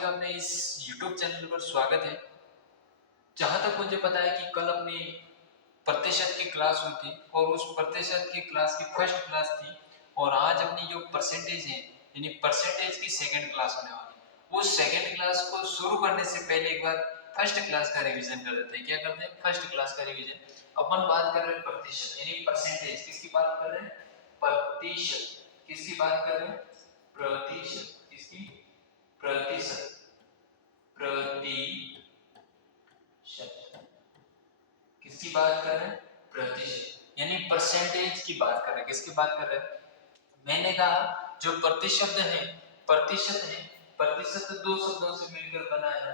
सभी का अपने इस YouTube चैनल पर स्वागत है। जहाँ तक मुझे पता है कि कल अपनी प्रतिशत की क्लास हुई थी और उस प्रतिशत की क्लास की फर्स्ट क्लास थी और आज अपनी जो परसेंटेज है यानी परसेंटेज की सेकंड क्लास होने वाली है। उस सेकंड क्लास को शुरू करने से पहले एक बार फर्स्ट क्लास का रिवीजन कर देते हैं। क्या करते हैं? फर्स्ट क्लास का रिवीजन। अपन बात कर रहे हैं प्रतिशत यानी परसेंटेज। किसकी बात कर रहे हैं? प्रतिशत। किसकी बात कर रहे हैं? प्रतिशत। किसकी? प्रतिशत। प्रतिशत किसकी बात कर रहे हैं? प्रतिशत यानी परसेंटेज की बात कर रहे हैं। किसकी बात कर रहे हैं? मैंने कहा जो प्रतिशत है, प्रतिशत दो शब्दों से मिलकर बना है।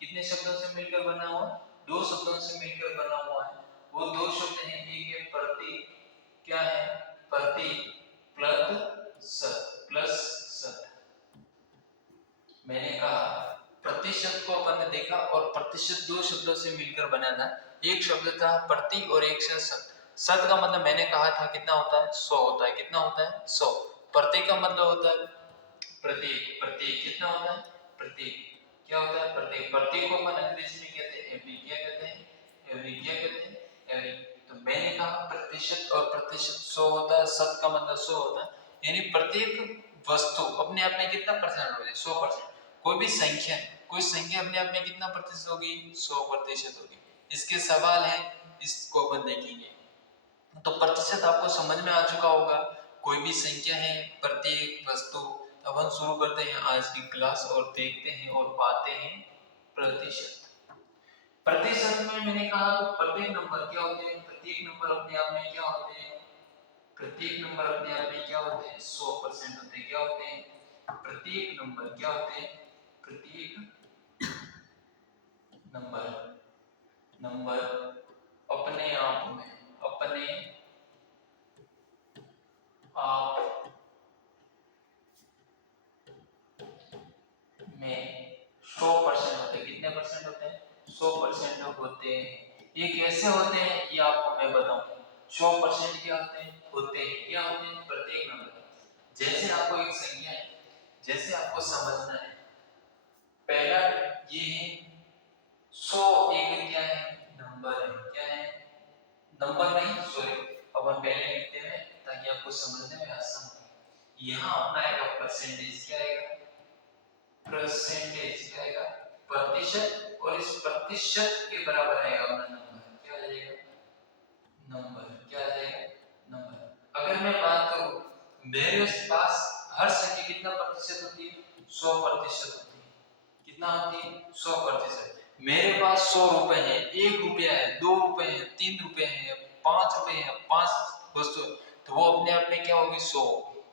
कितने शब्दों से मिलकर बना हुआ? दो शब्दों से मिलकर बना हुआ है। वो दो शब्द हैं, एक है प्रति, क्या है? प्रति प्लस सत, प्लस सत। मैंने कहा प्रतिशत को अपन ने देखा और प्रतिशत दो शब्दों से मिलकर बना था। एक शब्द था प्रति और एक से सत। सत का मतलब मैंने कहा था कितना होता है? 100 होता है। कितना होता है? 100। प्रति का मतलब होता है प्रत्येक। प्रत्येक कितना होता है? प्रत्येक। क्या होता है? प्रत्येक। प्रत्येक को अपन अंग्रेजी में कहते हैं एवरी। क्या कहते हैं? एवरी। क्या कहते हैं? एवरी। तो मैंने कहा प्रतिशत और प्रतिशत 100 होता है, सत का मतलब 100 होता है। यानी प्रत्येक वस्तु अपने आप में कितना परसेंट हो जाए? 100%। कोई भी संख्या, कोई संख्या अपने आप में कितना प्रतिशत होगी? 100% होगी। इसके सवाल है, इसको अपन देखेंगे। तो प्रतिशत आपको समझ में आ चुका होगा। कोई भी संख्या है, प्रत्येक वस्तु। अपन शुरू करते हैं आज की क्लास और देखते हैं और पाते हैं प्रतिशत। प्रतिशत में मैंने कहा तो प्रत्येक नंबर क्या होते हैं? प्रत्येक नंबर अपने आप में क्या होते हैं? प्रत्येक नंबर अपने आप में क्या होते हैं? 100% होते हैं। क्या होते हैं? प्रत्येक नंबर क्या होते हैं? प्रत्येक नंबर, नंबर अपने आप में, अपने आप में 100% होते हैं। कितने परसेंट होते हैं? 100% होते हैं। ये कैसे होते हैं ये आपको मैं बताऊं। 100% क्या होते हैं? होते हैं। क्या होते हैं? प्रत्येक नंबर। जैसे आपको एक संख्या है, जैसे आपको समझना है, पहला ये है 100। एक क्या है? नंबर है। क्या है? नंबर नहीं, सॉरी, अपन पहले लिखते हैं ताकि आपको समझने में आसान हो। यहाँ अपना आएगा परसेंटेज। क्या आएगा? परसेंटेज। क्या आएगा? प्रतिशत। और इस प्रतिशत के बराबर आएगा अपना नंबर। क्या आ जाएगा? नंबर। क्या आ जाएगा? नंबर। अगर मैं बात करूं, मेरे पास हर संख्या कितना प्रतिशत होती है? 100% होती है। कितना होती है? 100%। मेरे पास 100 रुपए है, 1 रुपया है, 2 रुपए है, 3 रुपए है, 5 रुपए है, 5 वस्तु, तो वो अपने आप में क्या होगी? 100।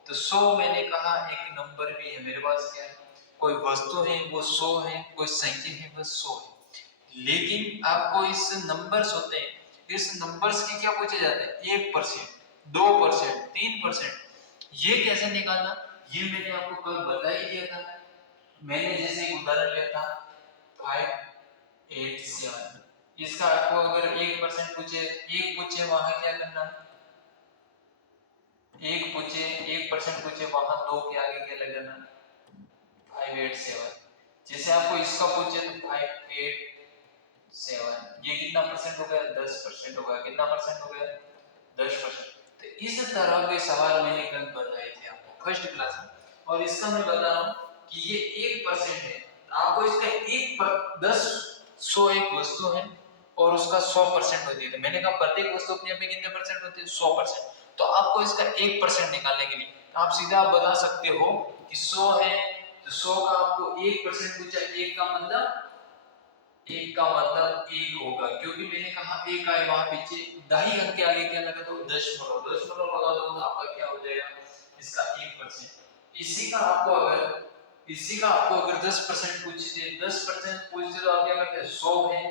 तो 100 मैंने कहा एक नंबर भी है। मेरे पास क्या है? कोई वस्तु है वो 100 है, कोई संख्या है वो 100 है। लेकिन आपको इस नंबर्स होते हैं, इस नंबर्स की क्या पूछे जाते हैं? 1%, 2%, 3%। ये कैसे निकालना? ये मैंने आपको कल बता ही दिया था। मैंने जैसे एक उदाहरण लिया था 587। इसका आपको अगर 1% पूछे, एक पूछे वहां क्या करना? एक पूछे, 1% पूछे वहां दो के आगे क्या लगाना? 587। जैसे आपको इसका पूछे तो 587, ये कितना परसेंट हो गया? 10% हो गया। कितना परसेंट हो गया? 10%। तो इस तरह के सवाल मैंने कल बताए थे आपको फर्स्ट क्लास में, और इसका मैं बता रहा हूं कि ये 1% है। आपको इसका 1 एक वस्तु है और उसका 100% होती है। तो मैंने कहा प्रत्येक वस्तु अपने आप में कितने परसेंट होती है? 100%। तो आपको इसका 1% निकालने के लिए आप सीधा बता सकते हो कि 100 है तो 100 का आपको 1% पूछा। एक का मतलब एक होगा, क्योंकि मैंने कहा एक आए वहां पीछे दाही अंक के आगे क्या लगा दो? दशमलव। दशमलव लगा दो तो आपका क्या हो जाएगा? इसका 1%। इसी का आपको अगर 10% पूछते, 10% पूछते तो आप क्या करते? 100 है,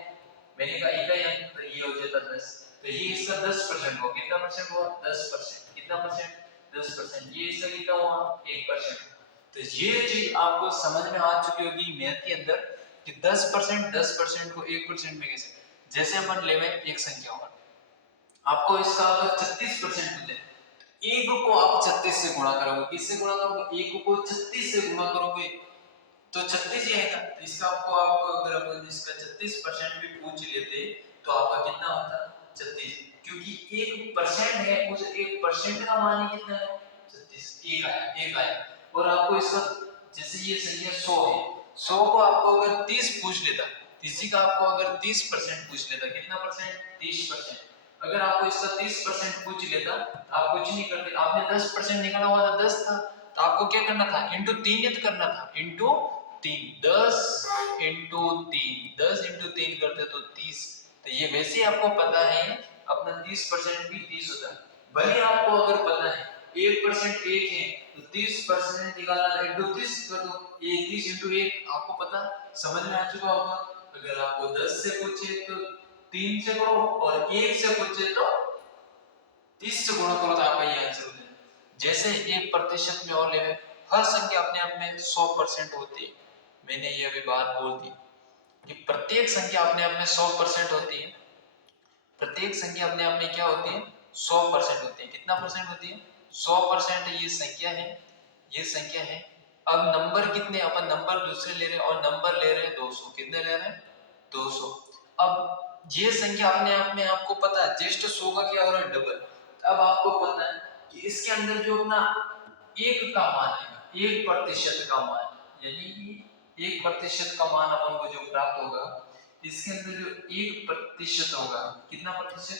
मैंने कहा इकाई अंक, तो ये हो जाता 10। तो ये इसका 10% हुआ। कितना परसेंट हुआ? 10%। कितना परसेंट? 10%। ये इसका कितना हुआ? 1%। तो ये चीज आपको समझ में आ चुकी होगी मैथ के अंदर कि 10% को 1% में कैसे। जैसे अपन लेवे एक संख्या होगा, आपको इसका अगर 36% पूछे, एक को आप 36 से गुणा करोगे। किससे गुणा करोगे? एक को 36 से गुणा करोगे तो 36 ही आएगा। तो इसका आपको अगर अपन इसका 36% भी पूछ लेते तो आपका कितना होता 36, क्योंकि 1% है, उस 1% का मान ही कितना है 36, एक आया। और आपको इसका जैसे ये संख्या 100 है, 100 को आपको अगर 30 पूछ लेता, इसी का आपको अगर 30% पूछ लेता, कितना परसेंट 30%, अगर आपको इसका 30% पूछ लेता आप कुछ नहीं करते, आपने 10% निकाला हुआ था 10 था, तो आपको क्या करना था इंटू 3 करना था, इंटू 3, 10 इंटू 3, 10 इंटू 3 करते तो 30। तो ये वैसे ही आपको पता है अपना 30% भी 30 होता है। भले आपको अगर पता है 1% 1 है तो 30% निकालना है, इंटू 30 कर दो, 30 इंटू 1 आपको पता समझ में आ चुका होगा। अगर आपको 10 से पूछे तो 3 से करो, और 1 से पूछे तो 30 से गुणा करो, तो आपका ये आंसर हो जाएगा। जैसे 1% में और ले, हर संख्या अपने आप में 100% होती है। मैंने ये अभी बात बोल दी कि प्रत्येक संख्या अपने आप में 100% होती है। प्रत्येक संख्या अपने आप में क्या होती है 100% होती है। कितना परसेंट होती है 100%। ये संख्या है, ये संख्या है। अब नंबर कितने, अपन नंबर दूसरे ले रहे हैं और नंबर ले रहे हैं 200, कितने ले रहे हैं 200। अब ये संख्या अपने आप में आपको पता है जस्ट 100 का क्या हो रहा है डबल। अब आपको पता है कि इसके अंदर जो अपना 1 का मान है, 1% का मान, यानी कि 1% का मान अपन को जो प्राप्त होगा, इसके अंदर जो 1% होगा, कितना प्रतिशत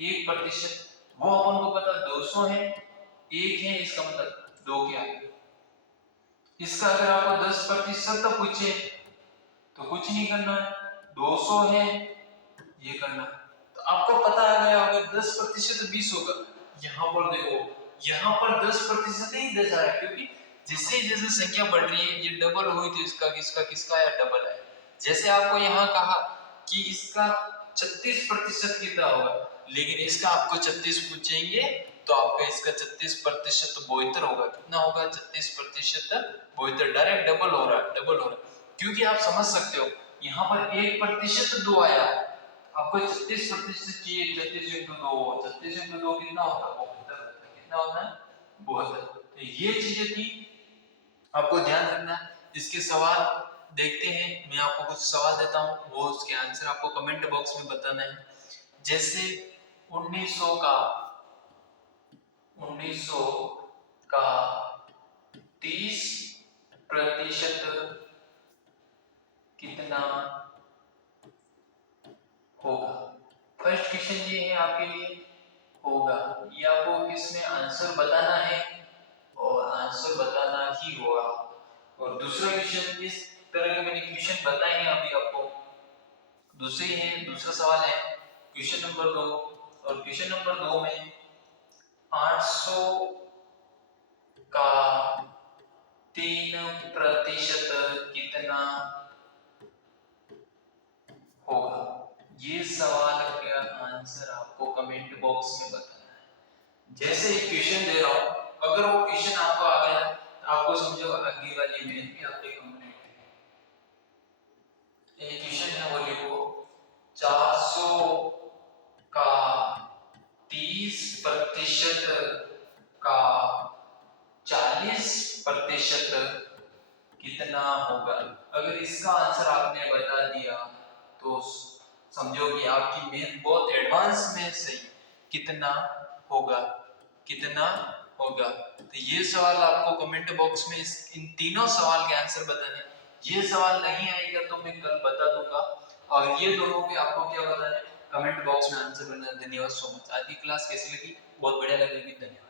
1%, वो अपन को पता 200 है, 1 है, इसका मतलब 2 क्या है। इसका अगर आपको 10% पूछे तो कुछ नहीं करना है, 200 है ये करना। तो आपको पता आ गया अगर 10% 20 होगा। यहाँ पर देखो, यहाँ पर 10% नहीं दे जा रहा है, क्योंकि जैसे जैसे संख्या बढ़ रही है ये डबल हुई तो इसका किसका किसका या डबल है। जैसे आपको यहाँ कहा कि इसका 36% कितना होगा, लेकिन इसका आपको 36 पूछेंगे तो आपका इसका 36% 72 होगा। कितना होगा 36% 72, डायरेक्ट डबल हो रहा है, डबल हो रहा है। क्योंकि आप समझ सकते हो यहाँ पर 1% 2 आया, आपको 36% चाहिए, 36 इंटू 2, 36 इंटू 2 कितना होता है 72, कितना होता है 72। तो ये चीजें थी, आपको ध्यान रखना है। इसके सवाल देखते हैं, मैं आपको कुछ सवाल देता हूँ, वो उसके आंसर आपको कमेंट बॉक्स में बताना है। जैसे 1900 का 30% कितना होगा। फर्स्ट क्वेश्चन ये है आपके लिए, होगा, ये आपको किसमें आंसर बताना है और आंसर बताना ही होगा। और दूसरा क्वेश्चन, इस तरह के मैंने क्वेश्चन बताए हैं अभी आपको, दूसरे हैं, दूसरा सवाल है क्वेश्चन नंबर 2, और क्वेश्चन नंबर 2 में 800 का 3% कितना होगा। ये सवाल का आंसर आपको कमेंट बॉक्स में बताना है। जैसे एक क्वेश्चन दे रहा हूं, अगर वो क्वेश्चन आपको आ गया तो आपको समझो आगे वाली मेहनत भी आपकी कंप्लीट है। एक क्वेश्चन है वो लिखो, 400 का 30% का 40% कितना होगा। अगर इसका आंसर आपने बता दिया तो समझो कि आपकी मेहनत बहुत एडवांस में सही। कितना होगा, कितना होगा। तो ये सवाल आपको कमेंट बॉक्स में इन तीनों सवाल के आंसर बताने। ये सवाल नहीं आएगा तो मैं कल बता दूंगा, और ये दोनों पे आपको क्या बताना है कमेंट बॉक्स में आंसर करना है। धन्यवाद सो मच। आज की क्लास कैसी लगी, बहुत बढ़िया लगेगी, धन्यवाद।